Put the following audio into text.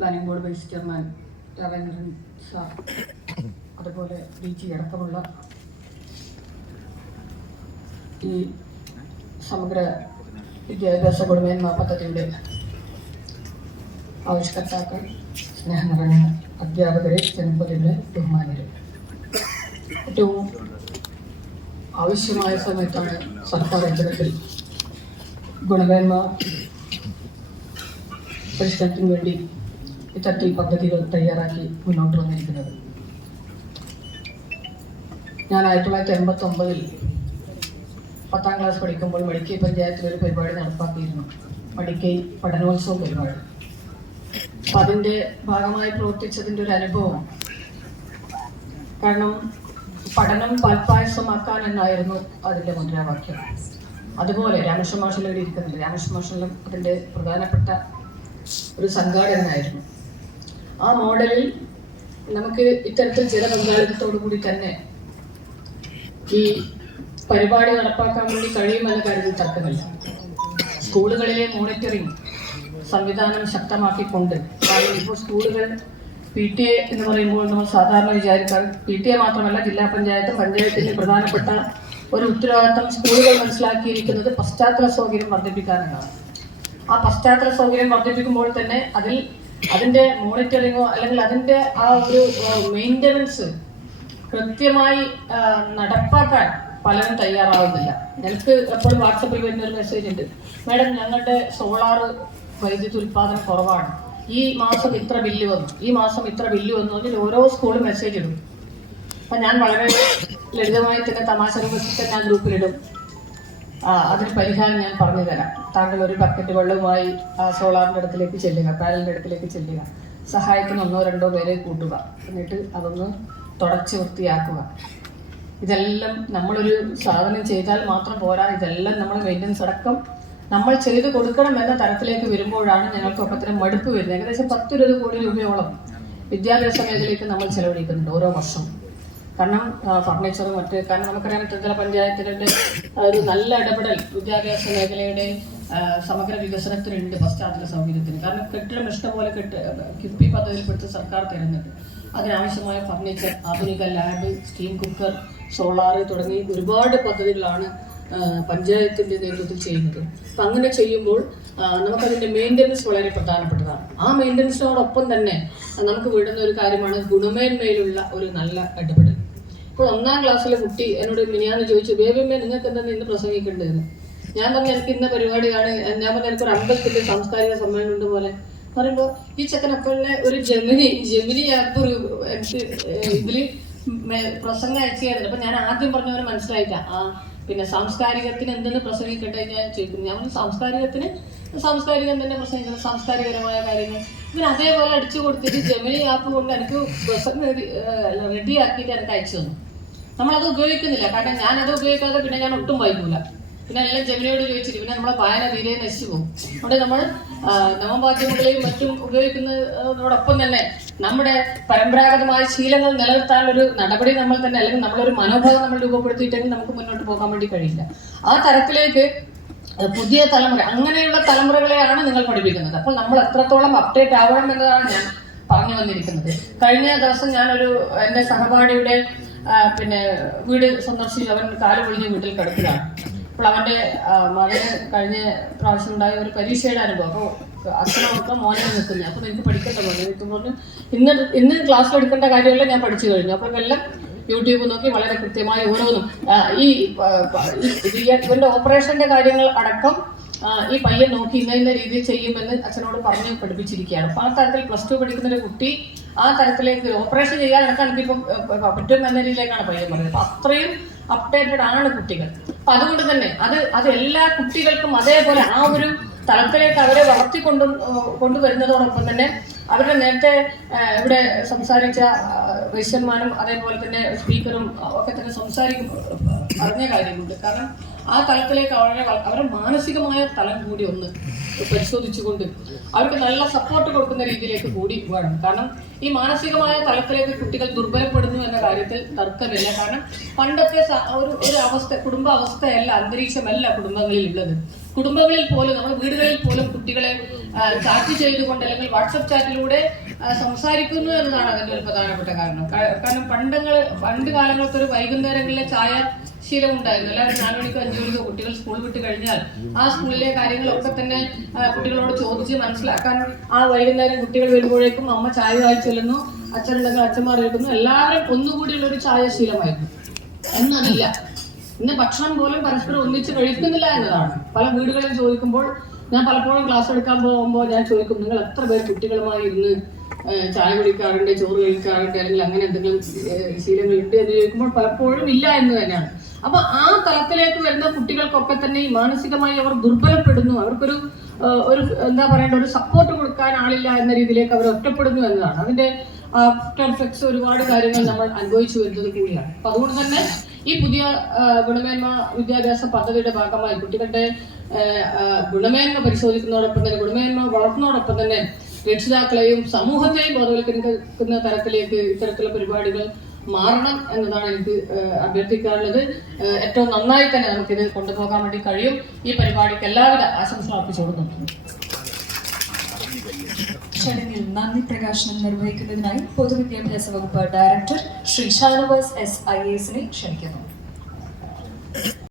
Planning board vice chairman Raveendran sir, അതുപോലെ DG അടക്കമുള്ള ഈ സമഗ്ര വിദ്യാഭ്യാസ ഗുണമേന്മ പദ്ധതിയുടെ ആവിഷ്കർത്താക്കൾ, സ്നേഹം നിറഞ്ഞ അധ്യാപകരെ, ജനപ്രതിനിധികളെ, ബഹുമാനികളെ, ഏറ്റവും ആവശ്യമായ സമയത്താണ് സർക്കാർ ഇത്തരത്തിൽ ഗുണമേന്മ പരിഷ്കരണത്തിന് വേണ്ടി ഇത്തരത്തിൽ പദ്ധതികൾ തയ്യാറാക്കി മുന്നോട്ട് വന്നിരിക്കുന്നത്. ഞാൻ 1989 10ാം ക്ലാസ് പഠിക്കുമ്പോൾ മടിക്കൈ പഞ്ചായത്തിൽ ഒരു പരിപാടി നടപ്പാക്കിയിരുന്നു, മടിക്കൈ പഠനോത്സവ പരിപാടി. അപ്പം അതിൻ്റെ ഭാഗമായി പ്രവർത്തിച്ചതിൻ്റെ ഒരു അനുഭവം. കാരണം പഠനം പാൽപ്പായസമാക്കാൻ എന്നായിരുന്നു അതിൻ്റെ മുദ്രാവാക്യം. അതുപോലെ രാമകൃഷ്ണ മാഷിലും ഇവിടെ ഇരിക്കുന്നുണ്ട്, രാമകൃഷ്ണ മാഷിലും അതിൻ്റെ പ്രധാനപ്പെട്ട ഒരു സംഘാടകനായിരുന്നു. ആ മോഡലിൽ നമുക്ക് ഇത്തരത്തിൽ ജനപങ്കാളിത്തത്തോടു കൂടി തന്നെ ഈ പരിപാടി നടപ്പാക്കാൻ വേണ്ടി കഴിയുമെന്ന കാര്യത്തിൽ തർക്കമില്ല. സ്കൂളുകളിലെ മോണിറ്ററിംഗ് സംവിധാനം ശക്തമാക്കിക്കൊണ്ട്, കാരണം ഇപ്പോൾ സ്കൂളുകൾ PTA എന്ന് പറയുമ്പോൾ നമ്മൾ സാധാരണ വിചാരിക്കാൻ PTA മാത്രമല്ല, ജില്ലാ പഞ്ചായത്തിന്റെ പ്രധാനപ്പെട്ട ഒരു ഉത്തരവാദിത്തം സ്കൂളുകൾ മനസ്സിലാക്കിയിരിക്കുന്നത് പശ്ചാത്തല സൗകര്യം വർദ്ധിപ്പിക്കാനാണ്. ആ പശ്ചാത്തല സൗകര്യം വർദ്ധിപ്പിക്കുമ്പോൾ തന്നെ അതിൻ്റെ മോണിറ്ററിങ്ങോ അല്ലെങ്കിൽ അതിൻ്റെ ആ ഒരു മെയിൻ്റനൻസ് കൃത്യമായി നടപ്പാക്കാൻ പലരും തയ്യാറാവുന്നില്ല. എനിക്ക് എപ്പോഴും വാട്സപ്പിൽ വരുന്നൊരു മെസ്സേജ് ഉണ്ട്, മാഡം ഞങ്ങളുടെ സോളാർ വൈദ്യുതി ഉൽപ്പാദനം കുറവാണ്, ഈ മാസം ഇത്ര ബില്ല് വന്നു, ഈ മാസം ഇത്ര ബില്ല് വന്നു. അതിൽ ഓരോ സ്കൂളും മെസ്സേജ് ഇടും. അപ്പം ഞാൻ വളരെ ലളിതമായി തന്നെ തമാശ രൂപത്തിൽ ഞാൻ ഗ്രൂപ്പിലിടും, അതിന് പരിഹാരം ഞാൻ പറഞ്ഞു തരാം. താങ്കൾ ഒരു ബക്കറ്റ് വെള്ളവുമായി സോളാറിൻ്റെ അടുത്തിലേക്ക് ചെല്ലുക, പാനലിൻ്റെ അടുത്തിലേക്ക് ചെല്ലുക, സഹായത്തിന് 1-2 പേരെ കൂട്ടുക, എന്നിട്ട് അതൊന്ന് തുടച്ച് വൃത്തിയാക്കുക. ഇതെല്ലാം നമ്മളൊരു സാധനം ചെയ്താൽ മാത്രം പോരാ, ഇതെല്ലാം നമ്മൾ മെയിൻ്റനൻസ് അടക്കം നമ്മൾ ചെയ്ത് കൊടുക്കണം എന്ന തരത്തിലേക്ക് വരുമ്പോഴാണ് ഞങ്ങൾക്കൊക്കെ തന്നെ മടുപ്പ് വരുന്നത്. ഏകദേശം 10-20 കോടി രൂപയോളം വിദ്യാഭ്യാസ മേഖലയ്ക്ക് നമ്മൾ ചെലവഴിക്കുന്നുണ്ട് ഓരോ വർഷം. കാരണം ഫർണിച്ചറും കാരണം നമുക്കറിയാം ത്രിതല പഞ്ചായത്തിൻ്റെ ഒരു നല്ല ഇടപെടൽ വിദ്യാഭ്യാസ മേഖലയുടെ സമഗ്ര വികസനത്തിനുണ്ട്, പശ്ചാത്തല സൗകര്യത്തിന്. കാരണം കെട്ടിടം ഇഷ്ടംപോലെ കിഫ്ബി പദ്ധതിയിൽപ്പെടുത്തി സർക്കാർ തരുന്നുണ്ട്. അതിനാവശ്യമായ ഫർണിച്ചർ, ആധുനിക ലാബ്, സ്റ്റീം കുക്കർ, സോളാർ തുടങ്ങി ഒരുപാട് പദ്ധതികളാണ് പഞ്ചായത്തിൻ്റെ നേതൃത്വത്തിൽ ചെയ്യുന്നത്. അപ്പം അങ്ങനെ ചെയ്യുമ്പോൾ നമുക്കതിൻ്റെ മെയിൻ്റനൻസ് വളരെ പ്രധാനപ്പെട്ടതാണ്. ആ മെയിൻ്റനൻസിനോടൊപ്പം തന്നെ നമുക്ക് വിടുന്ന ഒരു കാര്യമാണ് ഗുണമേന്മയിലുള്ള ഒരു നല്ല ഇടപെടൽ. ഇപ്പോൾ 1ാം ക്ലാസ്സിലെ കുട്ടി എന്നോട് മിനിയാന്ന് ചോദിച്ചു, ബേബിയമ്മ നിങ്ങൾക്ക് എന്താ ഇന്ന് പ്രസംഗിക്കേണ്ടതെന്ന്. ഞാൻ പറഞ്ഞു എനിക്ക് ഇന്ന പരിപാടിയാണ്. ഞാൻ പറഞ്ഞു എനിക്കൊരു അമ്പലത്തിൻ്റെ സാംസ്കാരിക സമ്മേളനം ഉണ്ട് പോലെ പറയുമ്പോൾ ഈ ചെക്കൻ അപ്പോഴെ ഒരു ജെമിനി ആപ്പ് എനിക്ക് ഇതിൽ പ്രസംഗം അയച്ചായിരുന്നു. അപ്പം ഞാൻ ആദ്യം പറഞ്ഞവരെ മനസ്സിലായില്ല. പിന്നെ സാംസ്കാരികത്തിന് എന്തെന്ന് പ്രസംഗിക്കട്ടെ ഞാൻ ചോദിക്കുന്നു. ഞാൻ സാംസ്കാരികം തന്നെ പ്രസംഗിക്കണം, സാംസ്കാരികപരമായ കാര്യങ്ങൾ. ഇവൻ അതേപോലെ അടിച്ചു കൊടുത്തിട്ട് ജെമിനി ആപ്പ് കൊണ്ട് എനിക്ക് പ്രസംഗം റെഡിയാക്കിയിട്ട് എനിക്ക് അയച്ചു തന്നു. നമ്മളത് ഉപയോഗിക്കുന്നില്ല. കാരണം ഞാനത് ഉപയോഗിക്കാതെ പിന്നെ ഞാൻ ഒട്ടും വായിക്കൂല. പിന്നെ എല്ലാം ജെമിനിയോട് ചോദിച്ചിട്ട് പിന്നെ നമ്മളെ വായന തീരെ നശിച്ചു പോകും. അതുകൊണ്ട് നമ്മൾ നവമാധ്യമങ്ങളെയും മറ്റും ഉപയോഗിക്കുന്നതോടൊപ്പം തന്നെ നമ്മുടെ പരമ്പരാഗതമായ ശീലങ്ങൾ നിലനിർത്താനൊരു നടപടി നമ്മൾ തന്നെ, അല്ലെങ്കിൽ നമ്മളൊരു മനോഭാവം നമ്മൾ രൂപപ്പെടുത്തിയിട്ടെങ്കിൽ നമുക്ക് മുന്നോട്ട് പോകാൻ വേണ്ടി കഴിയില്ല. ആ തരത്തിലേക്ക് പുതിയ തലമുറ, അങ്ങനെയുള്ള തലമുറകളെയാണ് നിങ്ങൾ പഠിപ്പിക്കുന്നത്. അപ്പോൾ നമ്മൾ എത്രത്തോളം അപ്ഡേറ്റ് ആവണം എന്നതാണ് ഞാൻ പറഞ്ഞു വന്നിരിക്കുന്നത്. കഴിഞ്ഞ ദിവസം ഞാനൊരു എൻ്റെ സഹപാഠിയുടെ വീട് സന്ദർശിച്ചു. അവൻ കാല് പൊളിഞ്ഞ് വീട്ടിൽ കിടക്കുകയാണ്. അപ്പോൾ അവൻ്റെ മകന് കഴിഞ്ഞ പ്രാവശ്യം ഉണ്ടായ ഒരു പരീക്ഷയുടെ അനുഭവം. അപ്പോൾ അച്ഛനൊക്കെ മോനെ നിൽക്കുന്നത്. അപ്പോൾ എനിക്ക് പഠിക്കേണ്ട പറഞ്ഞു ഇന്ന് ക്ലാസ്സിൽ എടുക്കേണ്ട കാര്യമല്ല, ഞാൻ പഠിച്ചു കഴിഞ്ഞു. അപ്പോൾ എല്ലാം യൂട്യൂബ് നോക്കി വളരെ കൃത്യമായി ഓരോന്നും ഇവൻ്റെ ഓപ്പറേഷൻ്റെ കാര്യങ്ങൾ അടക്കം ഈ പയ്യൻ നോക്കി ഇന്ന രീതിയിൽ ചെയ്യുമെന്ന് അച്ഛനോട് പറഞ്ഞ് പഠിപ്പിച്ചിരിക്കുകയാണ്. അപ്പോൾ ആ തരത്തിൽ +2 പഠിക്കുന്ന ഒരു കുട്ടി ആ തരത്തിലേക്ക് ഓപ്പറേഷൻ ചെയ്യാൻ നടക്കാൻ എനിക്കിപ്പം പറ്റും എന്ന രീതിയിലേക്കാണ് പയ്യൻ പറഞ്ഞത്. അപ്പോൾ അത്രയും അപ്ഡേറ്റഡ് ആണ് കുട്ടികൾ. അപ്പം അതുകൊണ്ട് തന്നെ അത് എല്ലാ കുട്ടികൾക്കും അതേപോലെ ആ ഒരു തലത്തിലേക്ക് അവരെ കൊണ്ടുവരുന്നതോടൊപ്പം തന്നെ അവരുടെ നേരത്തെ ഇവിടെ സംസാരിച്ച വൈശ്യന്മാരും അതേപോലെ തന്നെ സ്പീക്കറും ഒക്കെ തന്നെ അറിഞ്ഞ കാര്യമുണ്ട്. കാരണം ആ തലത്തിലേക്ക് അവരുടെ മാനസികമായ തലം കൂടി ഒന്ന് പരിശോധിച്ചുകൊണ്ട് അവർക്ക് നല്ല സപ്പോർട്ട് കൊടുക്കുന്ന രീതിയിലേക്ക് കൂടി വേണം. കാരണം ഈ മാനസികമായ തലത്തിലേക്ക് കുട്ടികൾ ദുർബലപ്പെടുന്നു എന്ന കാര്യത്തിൽ തർക്കമില്ല. കാരണം പണ്ടത്തെ ഒരു അവസ്ഥ, കുടുംബ അവസ്ഥയല്ല, അന്തരീക്ഷമല്ല കുടുംബങ്ങളിൽ ഉള്ളത്. കുടുംബങ്ങളിൽ പോലും, നമ്മുടെ വീടുകളിൽ പോലും കുട്ടികളെ ചാറ്റ് ചെയ്തുകൊണ്ട് അല്ലെങ്കിൽ വാട്സപ്പ് ചാറ്റിലൂടെ സംസാരിക്കുന്നു എന്നതാണ് അതിൻ്റെ ഒരു പ്രധാനപ്പെട്ട കാരണം. കാരണം പണ്ട് കാലങ്ങളൊക്കെ ഒരു വൈകുന്നേരങ്ങളിലെ ചായ ശീലം ഉണ്ടായിരുന്നു. എല്ലാവരും 4 മണിക്കോ 5 മണിക്കോ കുട്ടികൾ സ്കൂൾ വിട്ട് കഴിഞ്ഞാൽ ആ സ്കൂളിലെ കാര്യങ്ങളൊക്കെ തന്നെ കുട്ടികളോട് ചോദിച്ച് മനസ്സിലാക്കാൻ ആ വൈകുന്നേരം കുട്ടികൾ വരുമ്പോഴേക്കും അമ്മ ചായ വായി ചെല്ലുന്നു, അച്ഛനുണ്ടെങ്കിൽ അച്ഛന്മാർ എടുക്കുന്നു, എല്ലാവരും ഒന്നുകൂടിയുള്ള ഒരു ചായ ശീലമായിരുന്നു. എന്നതില്ല. ഇന്ന് ഭക്ഷണം പോലും പരസ്പരം ഒന്നിച്ച് കഴിക്കുന്നില്ല എന്നതാണ്. പല വീടുകളിൽ ചോദിക്കുമ്പോൾ, ഞാൻ പലപ്പോഴും ക്ലാസ് എടുക്കാൻ പോകുമ്പോൾ ഞാൻ ചോദിക്കും, നിങ്ങൾ എത്ര പേർ കുട്ടികളുമായി ഇരുന്ന് ചായ കുടിക്കാറുണ്ട്, ചോറ് കഴിക്കാറുണ്ട്, അല്ലെങ്കിൽ അങ്ങനെ എന്തെങ്കിലും ശീലങ്ങളുണ്ട് എന്ന് ചോദിക്കുമ്പോൾ പലപ്പോഴും ഇല്ല എന്ന് തന്നെയാണ്. അപ്പൊ ആ തലത്തിലേക്ക് വരുന്ന കുട്ടികൾക്കൊക്കെ തന്നെ മാനസികമായി അവർ ദുർബലപ്പെടുന്നു. അവർക്കൊരു എന്താ പറയേണ്ട ഒരു സപ്പോർട്ട് കൊടുക്കാൻ ആളില്ല എന്ന രീതിയിലേക്ക് അവർ ഒറ്റപ്പെടുന്നു എന്നതാണ്. അതിന്റെ ആഫ്റ്റർ എഫക്ട്സ് ഒരുപാട് കാര്യങ്ങൾ നമ്മൾ അനുഭവിച്ചു വരുന്നത് കൂടിയാണ്. അപ്പൊ അതുകൊണ്ട് തന്നെ ഈ പുതിയ ഗുണമേന്മ വിദ്യാഭ്യാസ പദ്ധതിയുടെ ഭാഗമായി കുട്ടികളുടെ ഗുണമേന്മ പരിശോധിക്കുന്നതോടൊപ്പം തന്നെ ഗുണമേന്മ വളർത്തുന്നതോടൊപ്പം തന്നെ രക്ഷിതാക്കളെയും സമൂഹത്തെയും ബോധവൽക്കരിക്കുന്ന തരത്തിലേക്ക് ഇത്തരത്തിലുള്ള പരിപാടികൾ മാറണം എന്നതാണ് എനിക്ക് അഭ്യർത്ഥിക്കാനുള്ളത്. ഏറ്റവും നന്നായി തന്നെ നമുക്കിത് കൊണ്ടുപോകാൻ വേണ്ടി കഴിയും. ഈ പരിപാടിക്ക് എല്ലാവിധ ആശംസകൾ അർപ്പിച്ചു കൊടുക്കുന്നു. ചടങ്ങിൽ നന്ദി പ്രകാശനം നിർവഹിക്കുന്നതിനായി പൊതുവിദ്യാഭ്യാസ വകുപ്പ് ഡയറക്ടർ ശ്രീ ഷാനവാസ് SIAS ക്ഷണിക്കുന്നു.